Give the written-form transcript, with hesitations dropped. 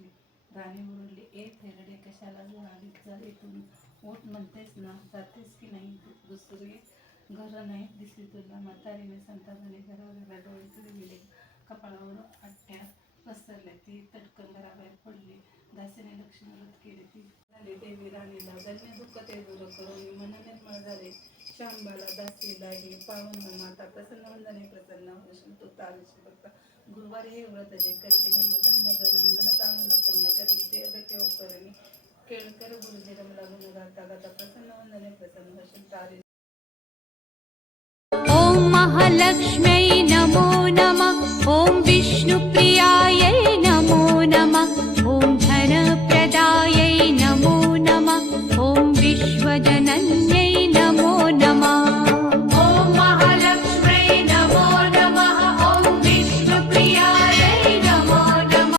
उठली. राणी ओरडली, ए थेरडे, कशाला आली इथून? उठ म्हणतेस ना, जातेस की नाही? दुसरी घरं नाही दिसली तुला? म्हातारीने संतापाने घराघरा डोळे फिरविले. कपाळावर आट्या पसरल्या. ती तटकन घराबाहेर पडली. दासीने लक्ष्मीवृत केले. ती झाली देवी राणीला धन्य दुःख ते दूर करून मन निर्मळ झाले. शांबाला दासीला हे पावन माता प्रसन्न वंदने प्रसन्न होशील तू तारशी भक्ता. गुरुवारी हे व्रत जे करीते धर्म धरून मनोकामना पूर्ण करेल ते अगत्य करणी. केळकर गुरुजी रमला गुण गाता गाता प्रसन्न वंदने प्रसन्न होशील तारी. ओम महालक्ष्मी